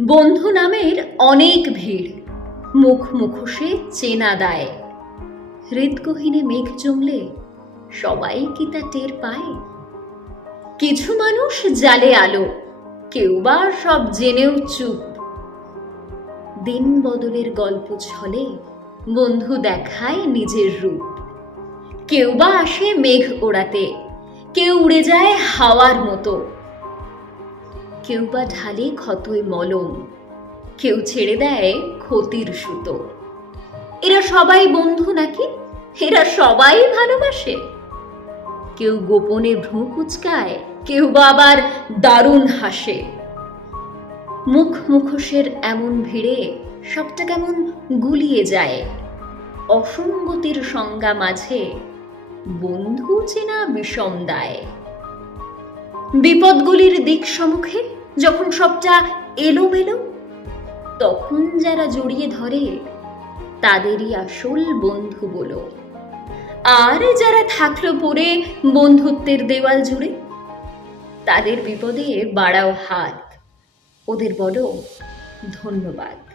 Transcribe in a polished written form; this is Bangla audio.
বন্ধু নামের অনেক ভিড়, মুখ মুখোশে চেনা দায়। হৃদগহীনে মেঘ জমলে সবাই কি তা টের পায়? কিছু মানুষ জালে আলো, কেউ বা সব জেনেও চুপ। দিন বদলের গল্প ছলে বন্ধু দেখায় নিজের রূপ। কেউ বা আসে মেঘ ওড়াতে, কেউ উড়ে যায় হাওয়ার মতো। কেউ বা ঢালে ক্ষতয় মলম, কেউ ছেড়ে দেয় ক্ষতির সুতো। এরা সবাই বন্ধু নাকি? এরা সবাই ভালোবাসে? কেউ গোপনে ভ্রু কুচকায়, কেউ বা আবার দারুণ হাসে। মুখ মুখোশের এমন ভিড়ে সবটা কেমন গুলিয়ে যায়। অসঙ্গতির সংজ্ঞা মাঝে বন্ধু চেনা বিষম দায়। বিপদগুলির দিক সম্মুখে যখন সবটা এলোমেলো, তখন যারা জড়িয়ে ধরে তাদেরই আসল বন্ধু বলো। আর যারা থাকলো পড়ে বন্ধুত্বের দেওয়াল জুড়ে, তাদের বিপদে বাড়াও হাত, ওদের বলো ধন্যবাদ।